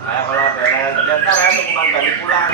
Nah, kalau ada ternyata saya tuh bukan balik pulang.